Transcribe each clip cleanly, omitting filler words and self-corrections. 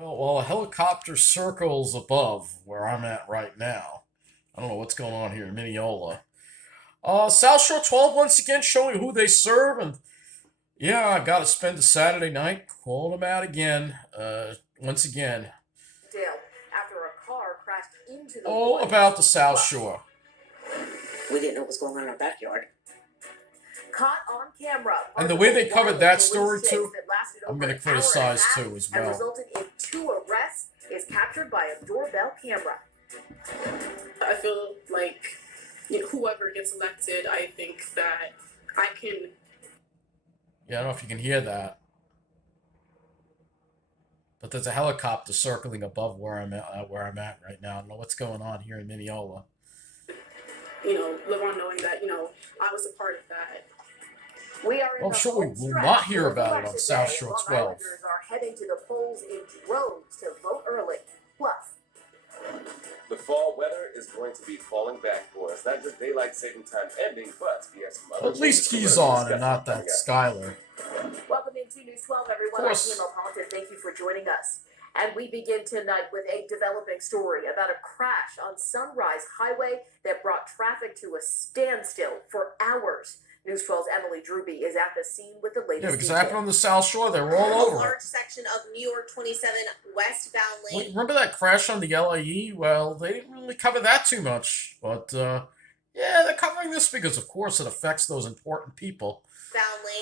Well, a helicopter circles above where I'm at right now. I don't know what's going on here in Mineola. South Shore 12 once again showing who they serve, and yeah, I got to spend a Saturday night calling them out again. Once again. Dale, after a car crashed into the All woods. about the South Shore. We didn't know what was going on in our backyard. Caught on camera. And the way they covered that story too, I'm going to criticize too as well. And resulted in 2 arrests is captured by a doorbell camera. I feel like whoever gets elected, I think that I can. Yeah, I don't know if you can hear that. But there's a helicopter circling above where I'm at right now. I don't know what's going on here in Mineola. Live on knowing that, I was a part of that. We are in I'm sure we will not hear about it on South Shore 12. Are heading to the polls in droves to vote early. Plus, the fall weather is going to be falling back for us. Not just daylight saving time ending, but we have some other. At least he's on and not that Skyler. Welcome into News 12, everyone. I'm Kim Hauppauge. Thank you for joining us. And we begin tonight with a developing story about a crash on Sunrise Highway that brought traffic to a standstill for hours. News 12's Emily Drewby is at the scene with the latest. Yeah, because it happened on the South Shore. They were all over. A large section of New York 27 westbound lane. Remember that crash on the LIE? Well, they didn't really cover that too much. But, yeah, they're covering this because, of course, it affects those important people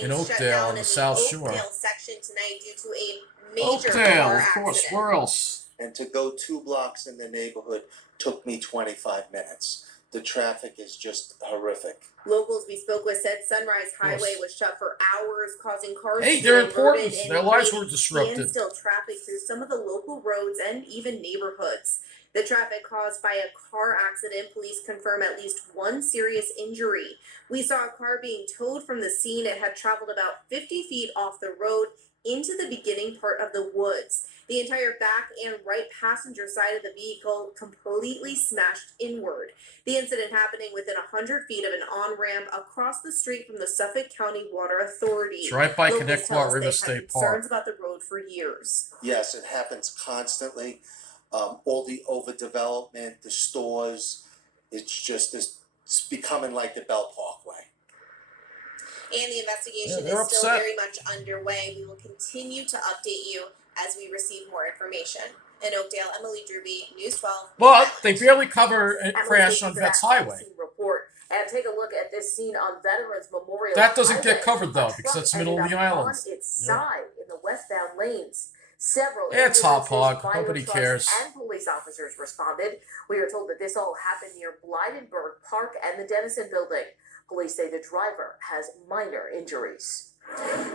in Oakdale on the South Shore. Oakdale section tonight due to a major Oakdale, car of course. accident. Where else? And to go 2 blocks in the neighborhood took me 25 minutes. The traffic is just horrific. Locals we spoke with said Sunrise Highway was shut for hours, causing cars Hey, to they're be important. diverted Their and lives were creating disrupted. standstill traffic through some of the local roads and even neighborhoods. The traffic caused by a car accident, police confirm at least 1 serious injury. We saw a car being towed from the scene. It had traveled about 50 feet off the road into the beginning part of the woods. The entire back and right passenger side of the vehicle completely smashed inward. The incident happening within 100 feet of an on-ramp across the street from the Suffolk County Water Authority. It's right by Locals tell Connecticut us River they've State had Park. concerns about the road for years. Yes, it happens constantly. All the overdevelopment, the stores, it's becoming like the Bell Parkway. And the investigation they're is still upset. very much underway. We will continue to update you as we receive more information. In Oakdale, Emily Drewby, News 12. But they barely cover a crash on Vets Highway. Report and take a look at this scene on Veterans Memorial. That doesn't Highway. get covered though because that's middle of the island. On its side in the westbound lanes. Several It's ambulances, Hauppauge. fire Nobody trucks, cares. and police officers responded. We are told that this all happened near Blydenburg Park and the Dennison building. Police say the driver has minor injuries.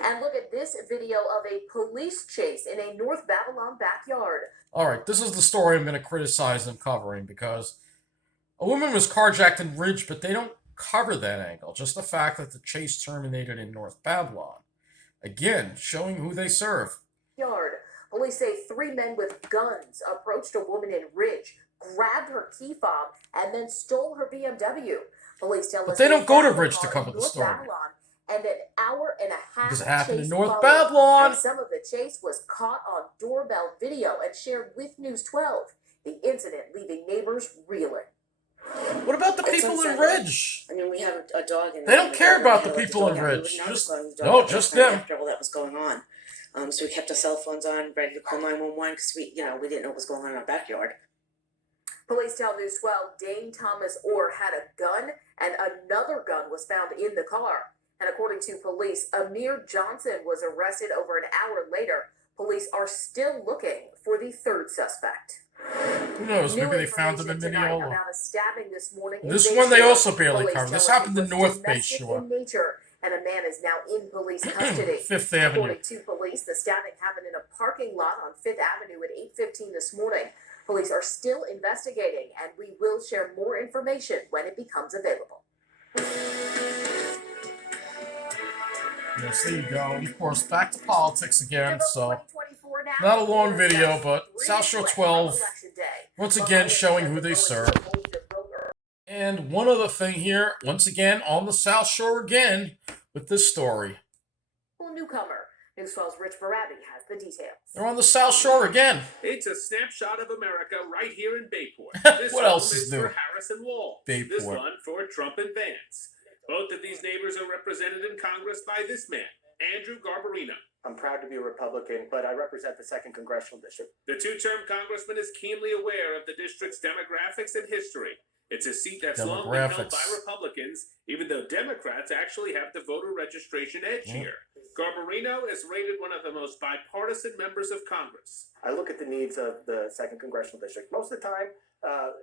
And look at this video of a police chase in a North Babylon backyard. All right, this is the story I'm going to criticize them covering because a woman was carjacked in Ridge, but they don't cover that angle. Just the fact that the chase terminated in North Babylon. Again, showing who they serve. Yard. Police say 3 men with guns approached a woman in Ridge, grabbed her key fob, and then stole her BMW. Police tell us they don't go to found the Ridge to car cover in the North story. Babylon, and an hour and a half Because it happened in chase North followed, Babylon. And some of the chase was caught on doorbell video and shared with News 12. The incident leaving neighbors reeling. What about the It's people in unsettling. Ridge? I mean, we have a dog in They don't care about the let people in dog out. We Ridge. would not Just- have let the no, dog just out them. after all that was going on. So we kept our cell phones on, ready to call 911 because we didn't know what was going on in our backyard. Police tell News 12 Dane Thomas Orr had a gun and another gun was found in the car. And according to police, Amir Johnson was arrested over an hour later. Police are still looking for the 3rd suspect. Who knows? New Maybe they found them in information tonight Mineola. about a stabbing this morning in This Bay one they Shore. also barely Police covered. tell This us happened it in was North Bay domestic Shore. in nature, and a man is now in police custody. Fifth Avenue. According to police, the stabbing happened in a parking lot on 5th Avenue at 8:15 this morning. Police are still investigating, and we will share more information when it becomes available. Yes, there you go. And of course, back to politics again. So, 2024 now. not a long video, but Three South Shore weeks 12, from Election Day. once again showing who they serve. And one other thing here, once again, on the South Shore again, with this story. Newcomer. News 12's Rich Barabi has the details. They're on the South Shore again. It's a snapshot of America right here in Bayport. This What else is new? for Harris and Wall. Bayport. This one for Trump and Vance. Both of these neighbors are represented in Congress by this man, Andrew Garbarino. I'm proud to be a Republican, but I represent the 2nd Congressional District. The two-term congressman is keenly aware of the district's demographics and history. It's a seat that's long been held by Republicans, even though Democrats actually have the voter registration edge here. Garbarino is rated one of the most bipartisan members of Congress. I look at the needs of the 2nd Congressional District. Most of the time,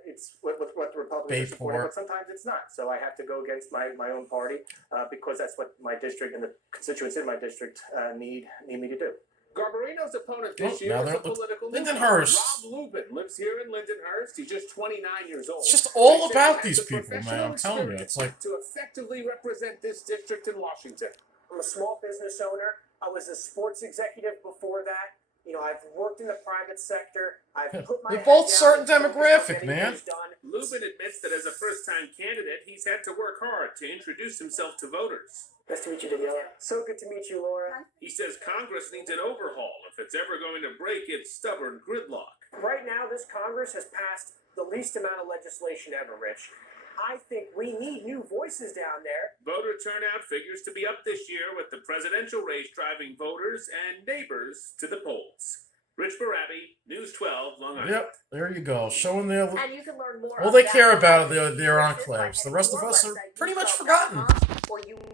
it's what the Republicans are supporting, but sometimes it's not. So I have to go against my own party because that's what my district and the constituents in my district need me to do. Garbarino's opponent this year is a political Lindenhurst. Rob Lubin lives here in Lindenhurst. He's just 29 years old. It's just all about these people, man. I'm telling you, it's like to effectively represent this district in Washington. I'm a small business owner. I was a sports executive before that. You know, I've worked in the private sector. I've put my they're both certain demographic, man. Lubin admits that as a first-time candidate, he's had to work hard to introduce himself to voters. Nice to meet you, Daniela. So good to meet you, Laura. He says Congress needs an overhaul if it's ever going to break its stubborn gridlock. Right now, this Congress has passed the least amount of legislation ever, Rich. I think we need new voices down there. Voter turnout figures to be up this year with the presidential race driving voters and neighbors to the polls. Rich Barabi, News 12, Long Island. Yep, there you go. Showing their And you can learn more all they care about are their enclaves. The rest of us are pretty much forgotten.